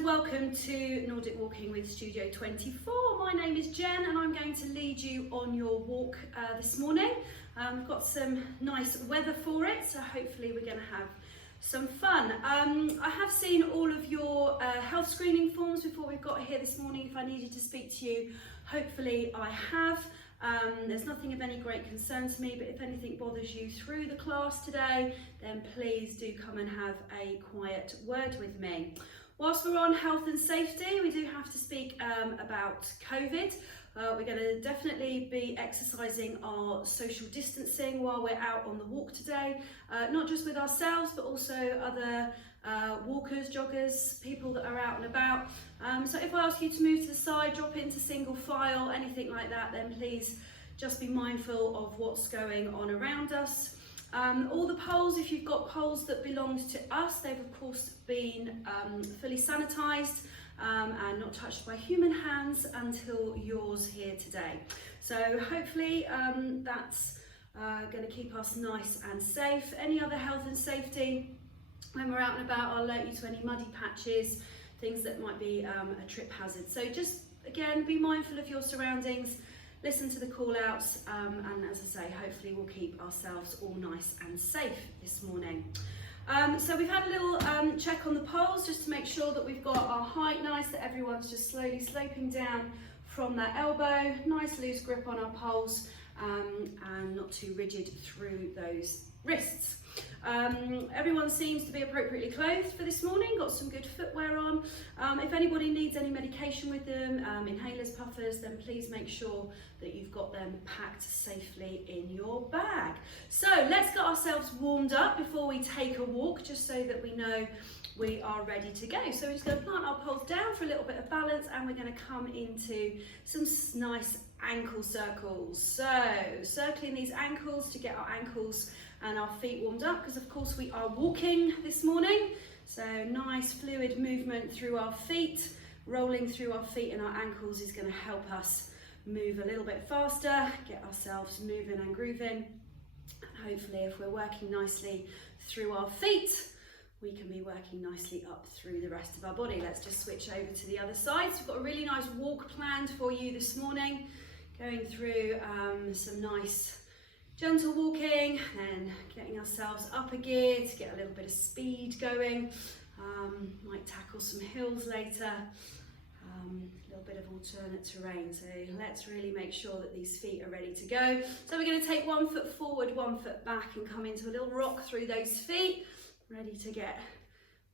and welcome to Nordic Walking with Studio 24. My name is Jen and I'm going to lead you on your walk this morning. We've got some nice weather for it, so hopefully we're going to have some fun. I have seen all of your health screening forms before we've got here this morning. If I needed to speak to you, hopefully I have. There's nothing of any great concern to me, but if anything bothers you through the class today, then please do come and have a quiet word with me. Whilst we're on health and safety, we do have to speak about COVID. We're going to definitely be exercising our social distancing while we're out on the walk today, not just with ourselves, but also other walkers, joggers, people that are out and about. So if I ask you to move to the side, drop into single file, anything like that, then please just be mindful of what's going on around us. All the poles, if you've got poles that belonged to us, they've of course been fully sanitised and not touched by human hands until yours here today. So hopefully that's going to keep us nice and safe. Any other health and safety? When we're out and about, I'll alert you to any muddy patches, things that might be a trip hazard. So just, again, be mindful of your surroundings, listen to the call outs, and as I say, hopefully we'll keep ourselves all nice and safe this morning. So we've had a little check on the poles just to make sure that we've got our height nice, that everyone's just slowly sloping down from that elbow, nice loose grip on our poles, and not too rigid through those wrists. Everyone seems to be appropriately clothed for this morning, got some good footwear on. If anybody needs any medication with them, inhalers, puffers, then please make sure that you've got them packed safely in your bag. So let's get ourselves warmed up before we take a walk, just so that we know we are ready to go. So we're just going to plant our poles down for a little bit of balance, and we're going to come into some nice ankle circles. So circling these ankles to get our ankles and our feet warmed up, because of course we are walking this morning. So nice fluid movement through our feet, rolling through our feet and our ankles is going to help us move a little bit faster, get ourselves moving and grooving. And hopefully if we're working nicely through our feet, we can be working nicely up through the rest of our body. Let's just switch over to the other side. So we've got a really nice walk planned for you this morning, going through some nice gentle walking and getting ourselves up a gear to get a little bit of speed going. Might tackle some hills later, a little bit of alternate terrain. So let's really make sure that these feet are ready to go. So we're going to take 1 foot forward, 1 foot back, and come into a little rock through those feet, ready to get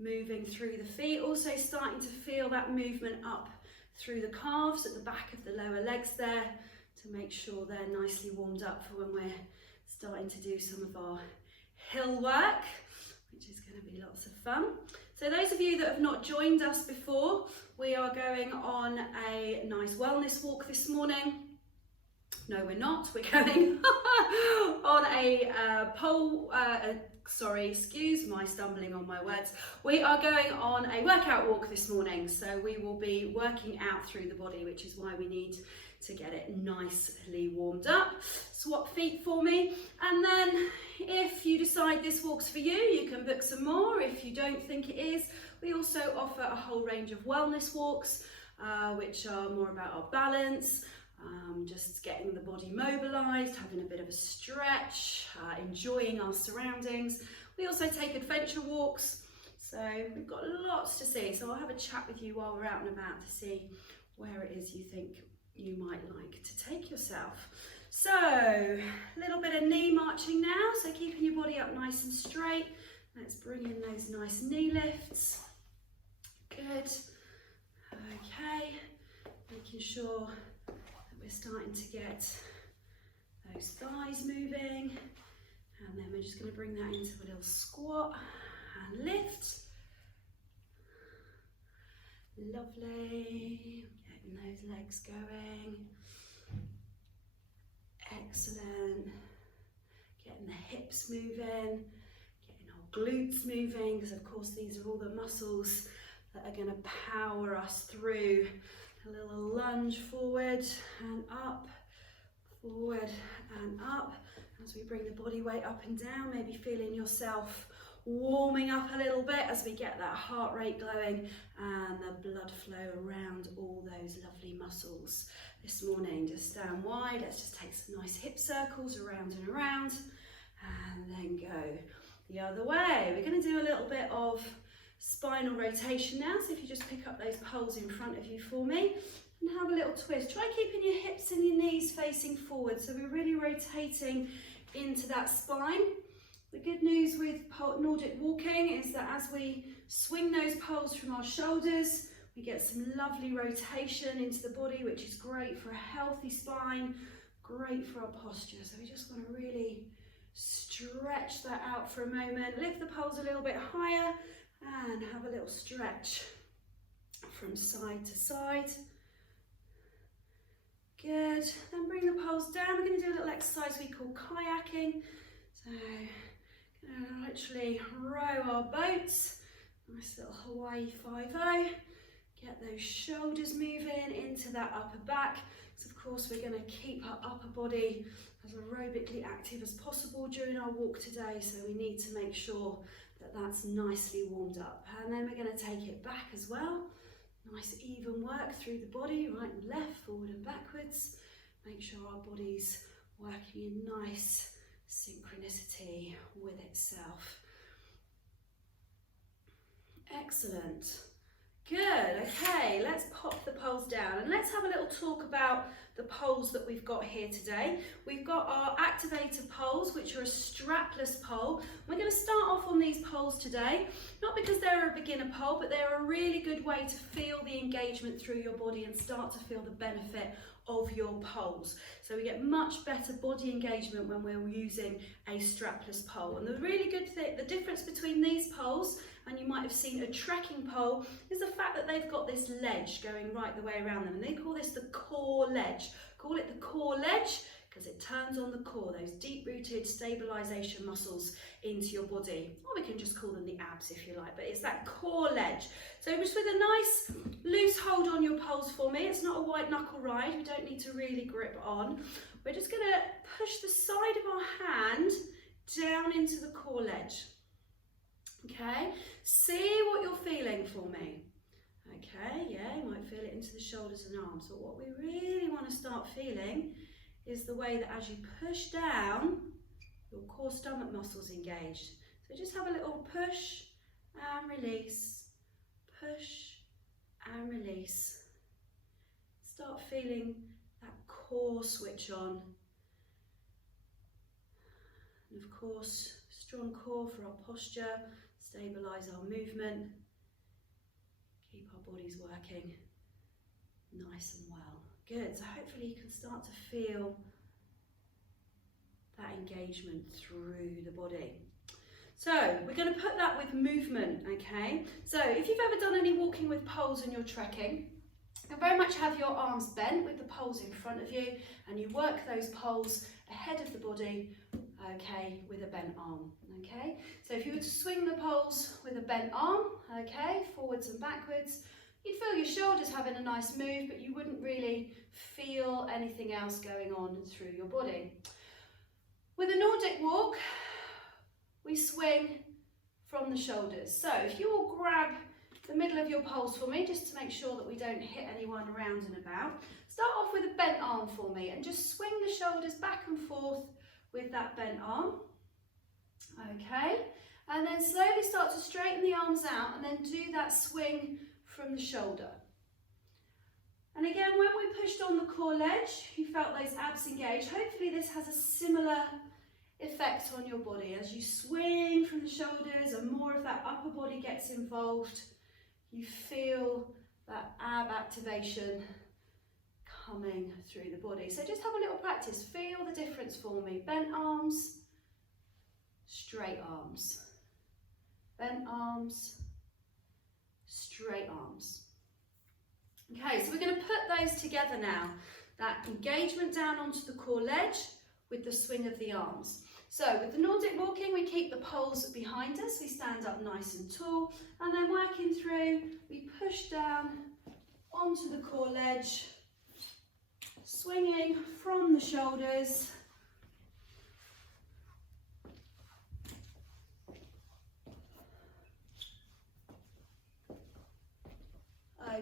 moving through the feet. Also starting to feel that movement up through the calves at the back of the lower legs there, to make sure they're nicely warmed up for when we're starting to do some of our hill work, which is going to be lots of fun. So those of you that have not joined us before, we are going on a nice wellness walk this morning. No, we're not. We're going on a excuse my stumbling on my words. We are going on a workout walk this morning. So we will be working out through the body, which is why we need to get it nicely warmed up. Swap feet for me, and then if you decide this walk's for you, you can book some more. If you don't think it is, we also offer a whole range of wellness walks, which are more about our balance, just getting the body mobilized, having a bit of a stretch, enjoying our surroundings. We also take adventure walks, so we've got lots to see. So I'll have a chat with you while we're out and about to see where it is you think you might like to take yourself. So a little bit of knee marching now, so keeping your body up nice and straight. Let's bring in those nice knee lifts. Good. Okay, making sure that we're starting to get those thighs moving, and then we're just going to bring that into a little squat and lift. Lovely. Getting those legs going. Excellent. Getting the hips moving, getting our glutes moving, because of course these are all the muscles that are going to power us through. A little lunge forward and up, forward and up, as we bring the body weight up and down, maybe feeling yourself warming up a little bit as we get that heart rate going and the blood flow around all those lovely muscles. This morning, just stand wide. Let's just take some nice hip circles around and around, and then go the other way. We're going to do a little bit of spinal rotation now, so if you just pick up those poles in front of you for me and have a little twist. Try keeping your hips and your knees facing forward, so we're really rotating into that spine. The good news with Nordic walking is that as we swing those poles from our shoulders, we get some lovely rotation into the body, which is great for a healthy spine, great for our posture. So we just want to really stretch that out for a moment. Lift the poles a little bit higher and have a little stretch from side to side. Good. Then bring the poles down. We're going to do a little exercise we call kayaking. So going to literally row our boats. Nice little Hawaii 5-0. Get those shoulders moving into that upper back. So of course we're going to keep our upper body as aerobically active as possible during our walk today. So we need to make sure that that's nicely warmed up. And then we're going to take it back as well. Nice even work through the body, right and left, forward and backwards. Make sure our body's working in nice synchronicity with itself. Excellent. Good, okay, let's pop the poles down and let's have a little talk about the poles that we've got here today. We've got our activator poles, which are a strapless pole. We're going to start off on these poles today, not because they're a beginner pole, but they're a really good way to feel the engagement through your body and start to feel the benefit of your poles. So we get much better body engagement when we're using a strapless pole. And the really good thing, the difference between these poles, and you might have seen a trekking pole, is the fact that they've got this ledge going right the way around them. And they call this the core ledge. Call it the core ledge because it turns on the core, those deep-rooted stabilization muscles into your body. Or we can just call them the abs if you like, but it's that core ledge. So just with a nice loose hold on your poles for me. It's not a white knuckle ride. We don't need to really grip on. We're just going to push the side of our hand down into the core ledge. Okay, see what you're feeling for me. Okay, yeah, you might feel it into the shoulders and arms, but what we really want to start feeling is the way that as you push down, your core stomach muscles engaged. So just have a little push and release, push and release. Start feeling that core switch on. And of course, strong core for our posture, stabilise our movement, keep our bodies working nice and well. Good, so hopefully you can start to feel that engagement through the body. So we're going to put that with movement, okay? So if you've ever done any walking with poles and you're trekking, you'll very much have your arms bent with the poles in front of you, and you work those poles ahead of the body, okay, with a bent arm, okay? So if you were to swing the poles with a bent arm, okay, forwards and backwards, you'd feel your shoulders having a nice move, but you wouldn't really feel anything else going on through your body. With a Nordic walk, we swing from the shoulders. So if you will grab the middle of your poles for me, just to make sure that we don't hit anyone around and about. Start off with a bent arm for me and just swing the shoulders back and forth with that bent arm. Okay, and then slowly start to straighten the arms out and then do that swing from the shoulder. And again, when we pushed on the core ledge, you felt those abs engaged. Hopefully this has a similar effect on your body. As you swing from the shoulders and more of that upper body gets involved, you feel that ab activation coming through the body. So just have a little practice. Feel the difference for me. Bent arms, straight arms. Bent arms, straight arms. Okay, so we're going to put those together now. That engagement down onto the core ledge with the swing of the arms. So with the Nordic walking, we keep the poles behind us. We stand up nice and tall, and then working through, we push down onto the core ledge, swinging from the shoulders.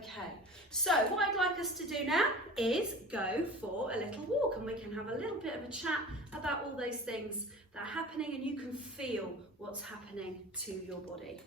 Okay, so what I'd like us to do now is go for a little walk, and we can have a little bit of a chat about all those things that are happening, and you can feel what's happening to your body.